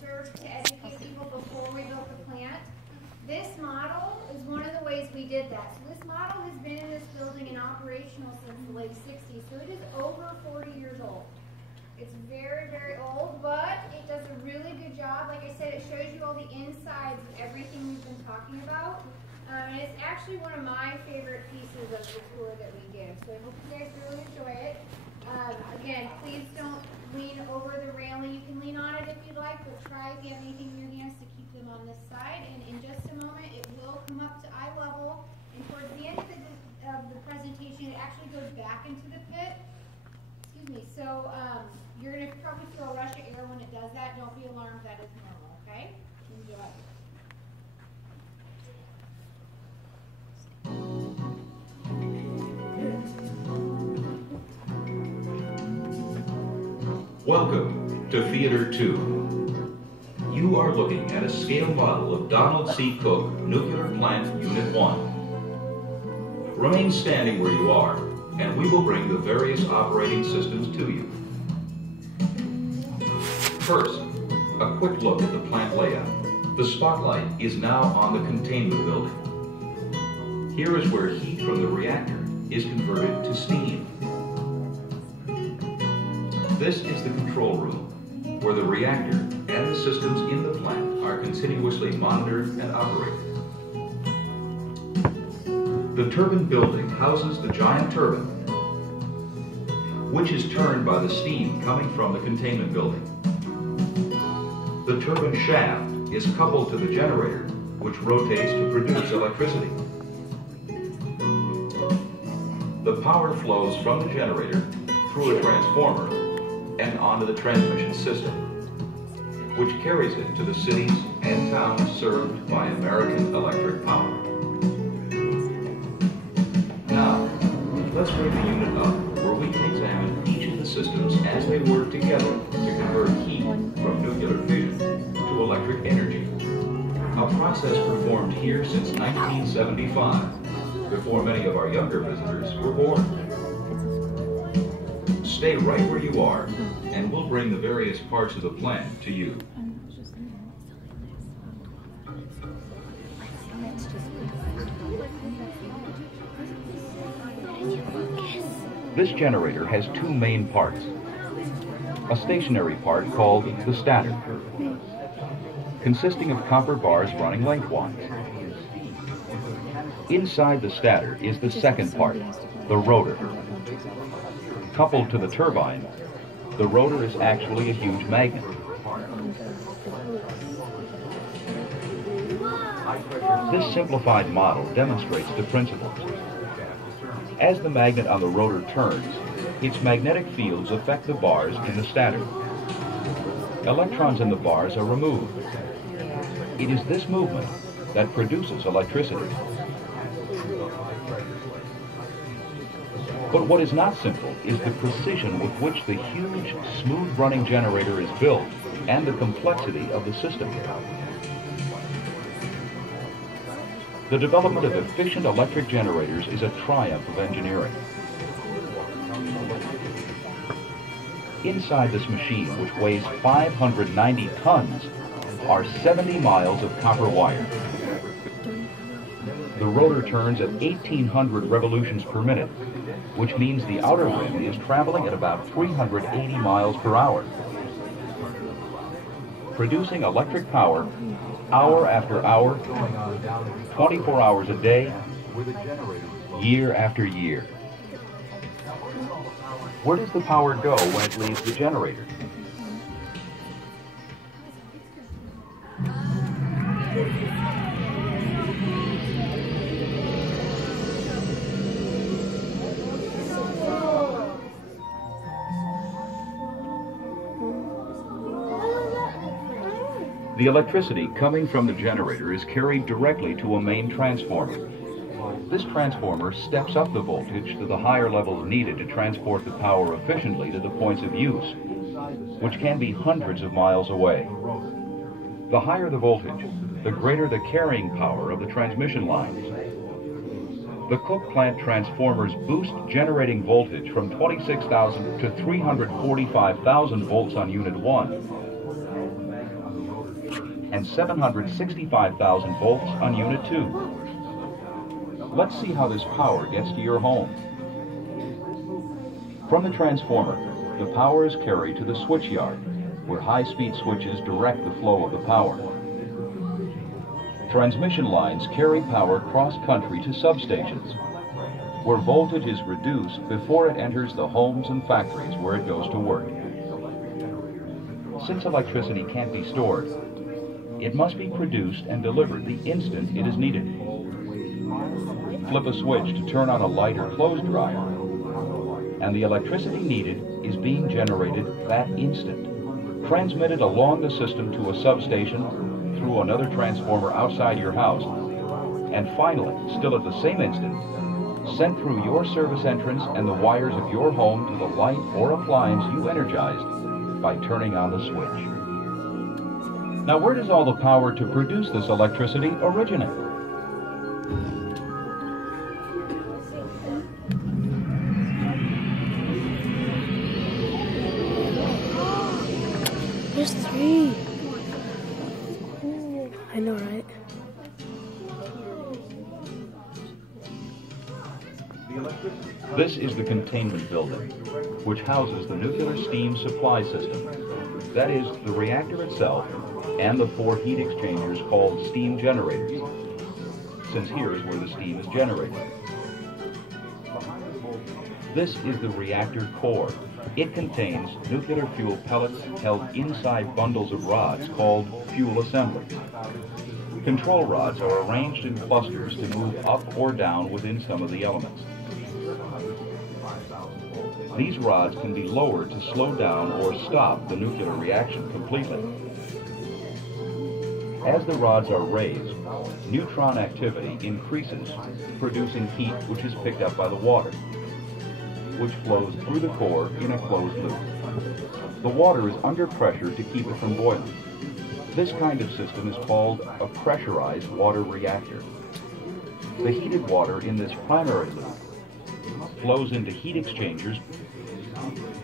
served to educate people before we built the plant. This model is one of the ways we did that. So this model has been in this building and operational since the late 60s, so it is over 40 years old. It's very, very old, but it does a really good job. Like I said, it shows you all the insides of everything we've been talking about. And it's actually one of my favorite pieces of the tour that we give. So I hope you guys really enjoy it. Again, please don't lean over the railing. You can lean on it if you'd like, but try if you have anything in your hands to keep them on this side. And in just a moment, it will come up to eye level. And towards the end of the presentation, it actually goes back into the pit. Excuse me. So you're going to probably feel a rush of air when it does that. Don't be alarmed. That is normal, okay? Enjoy. Welcome to Theater 2. You are looking at a scale model of Donald C. Cook Nuclear Plant Unit 1. Remain standing where you are, and we will bring the various operating systems to you. First, a quick look at the plant layout. The spotlight is now on the containment building. Here is where heat from the reactor is converted to steam. This is the control room, where the reactor and the systems in the plant are continuously monitored and operated. The turbine building houses the giant turbine, which is turned by the steam coming from the containment building. The turbine shaft is coupled to the generator, which rotates to produce electricity. The power flows from the generator through a transformer and onto the transmission system, which carries it to the cities and towns served by American Electric Power. Now, let's bring the unit up where we can examine each of the systems as they work together to convert heat from nuclear fission to electric energy. A process performed here since 1975, before many of our younger visitors were born. Stay right where you are, and we'll bring the various parts of the plant to you. This generator has two main parts. A stationary part called the stator, consisting of copper bars running lengthwise. Inside the stator is the second part, the rotor. Coupled to the turbine, the rotor is actually a huge magnet. This simplified model demonstrates the principles. As the magnet on the rotor turns, its magnetic fields affect the bars in the stator. Electrons in the bars are removed. It is this movement that produces electricity. But what is not simple is the precision with which the huge, smooth-running generator is built and the complexity of the system. The development of efficient electric generators is a triumph of engineering. Inside this machine, which weighs 590 tons, are 70 miles of copper wire. The rotor turns at 1,800 revolutions per minute, which means the outer ring is traveling at about 380 miles per hour, producing electric power hour after hour, 24 hours a day, year after year. Where does the power go when it leaves the generator? The electricity coming from the generator is carried directly to a main transformer. This transformer steps up the voltage to the higher levels needed to transport the power efficiently to the points of use, which can be hundreds of miles away. The higher the voltage, the greater the carrying power of the transmission lines. The Cook plant transformers boost generating voltage from 26,000 to 345,000 volts on Unit 1. and 765,000 volts on Unit 2. Let's see how this power gets to your home. From the transformer, the power is carried to the switch yard, where high-speed switches direct the flow of the power. Transmission lines carry power cross-country to substations, where voltage is reduced before it enters the homes and factories where it goes to work. Since electricity can't be stored, it must be produced and delivered the instant it is needed. Flip a switch to turn on a light or clothes dryer, and the electricity needed is being generated that instant, transmitted along the system to a substation, through another transformer outside your house, and finally, still at the same instant, sent through your service entrance and the wires of your home to the light or appliance you energized by turning on the switch. Now, where does all the power to produce this electricity originate? There's 3. Ooh, I know, right? This is the containment building, which houses the nuclear steam supply system. That is, the reactor itself and the 4 heat exchangers called steam generators, since here is where the steam is generated. This is the reactor core. It contains nuclear fuel pellets held inside bundles of rods called fuel assemblies. Control rods are arranged in clusters to move up or down within some of the elements. These rods can be lowered to slow down or stop the nuclear reaction completely. As the rods are raised, neutron activity increases, producing heat which is picked up by the water, which flows through the core in a closed loop. The water is under pressure to keep it from boiling. This kind of system is called a pressurized water reactor. The heated water in this primary loop flows into heat exchangers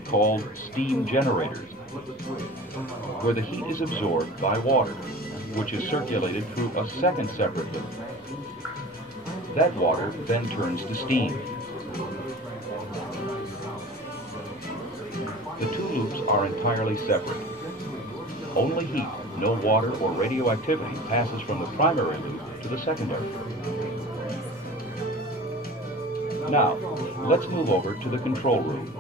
called steam generators, where the heat is absorbed by water, which is circulated through a second separate loop. That water then turns to steam. The 2 loops are entirely separate. Only heat, no water or radioactivity, passes from the primary loop to the secondary. Now, let's move over to the control room.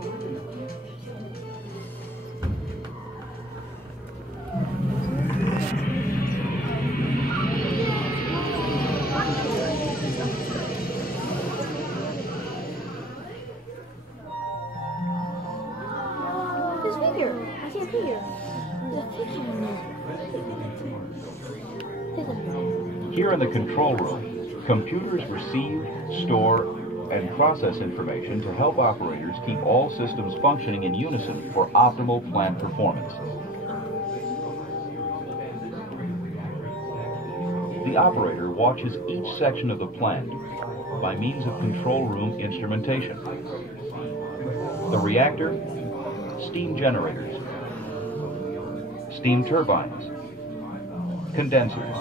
This figure. I can't figure. Here in the control room, computers receive, store, and process information to help operators keep all systems functioning in unison for optimal plant performance. The operator watches each section of the plant by means of control room instrumentation. The reactor, steam generators, steam turbines, condensers,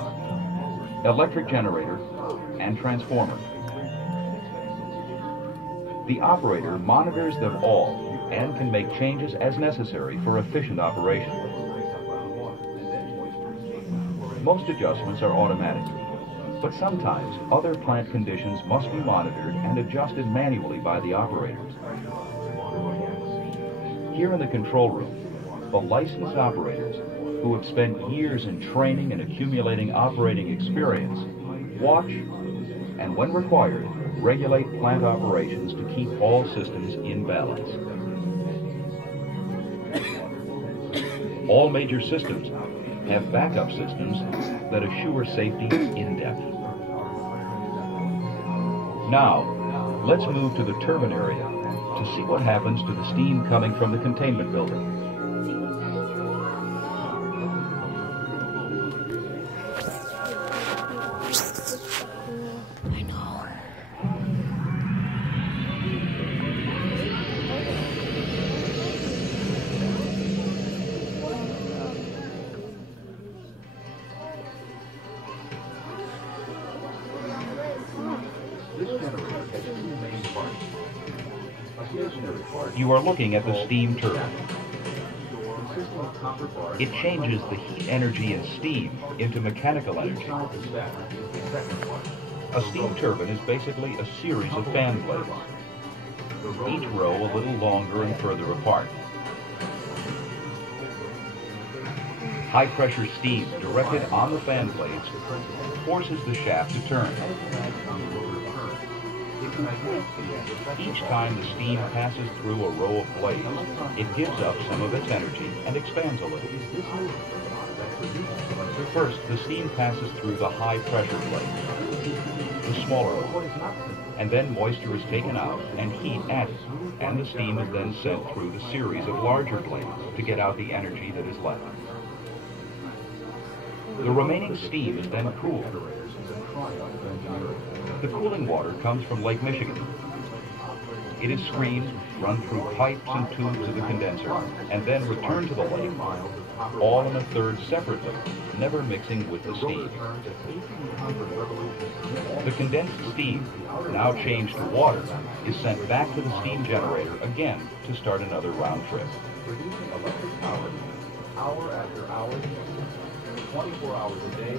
electric generator, and transformer. The operator monitors them all and can make changes as necessary for efficient operation. Most adjustments are automatic, but sometimes other plant conditions must be monitored and adjusted manually by the operators. Here in the control room, the licensed operators, who have spent years in training and accumulating operating experience, watch and, when required, regulate plant operations to keep all systems in balance. All major systems have backup systems that assure safety in depth. Now, let's move to the turbine area to see what happens to the steam coming from the containment building. I know. You are looking at the steam turbine. It changes the heat energy in steam into mechanical energy. A steam turbine is basically a series of fan blades, each row a little longer and further apart. High-pressure steam directed on the fan blades forces the shaft to turn. Each time the steam passes through a row of blades, it gives up some of its energy and expands a little. First, the steam passes through the high-pressure blades, the smaller ones, and then moisture is taken out and heat added, and the steam is then sent through the series of larger blades to get out the energy that is left. The remaining steam is then cooled. The cooling water comes from Lake Michigan. It is screened, run through pipes and tubes of the condenser, and then returned to the lake, all in a third separately, never mixing with the steam. The condensed steam, now changed to water, is sent back to the steam generator again to start another round trip. Producing electric power, hour after hour, 24 hours a day,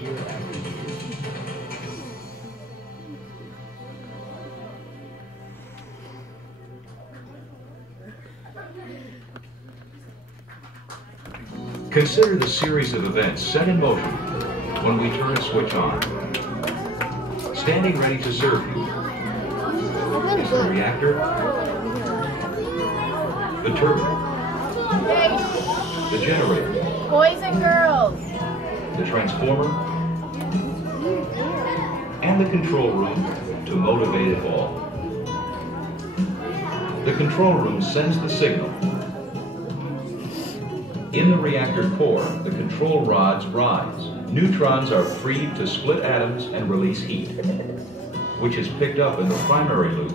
year after year. Consider the series of events set in motion when we turn a switch on. Standing ready to serve you is the reactor, the turbine, the generator, Boys and girls. the transformer, and the control room to motivate it all. The control room sends the signal. In the reactor core, the control rods rise. Neutrons are freed to split atoms and release heat, which is picked up in the primary loop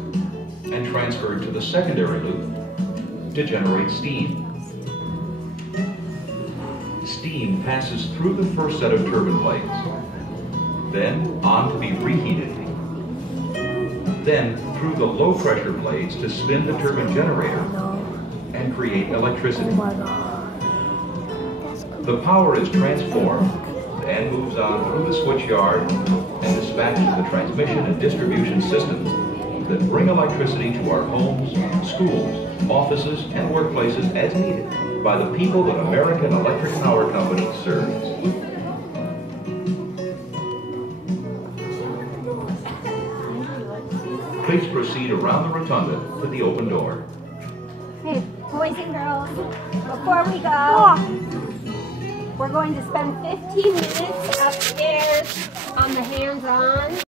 and transferred to the secondary loop to generate steam. Steam passes through the first set of turbine blades, then on to be reheated, then through the low pressure blades to spin the turbine generator and create electricity. Oh my god. The power is transformed and moves on through the switch yard and dispatched to the transmission and distribution systems that bring electricity to our homes, schools, offices, and workplaces as needed by the people that American Electric Power Company serves. Please proceed around the rotunda to the open door. Hey, boys and girls, before we go, we're going to spend 15 minutes upstairs on the hands-on.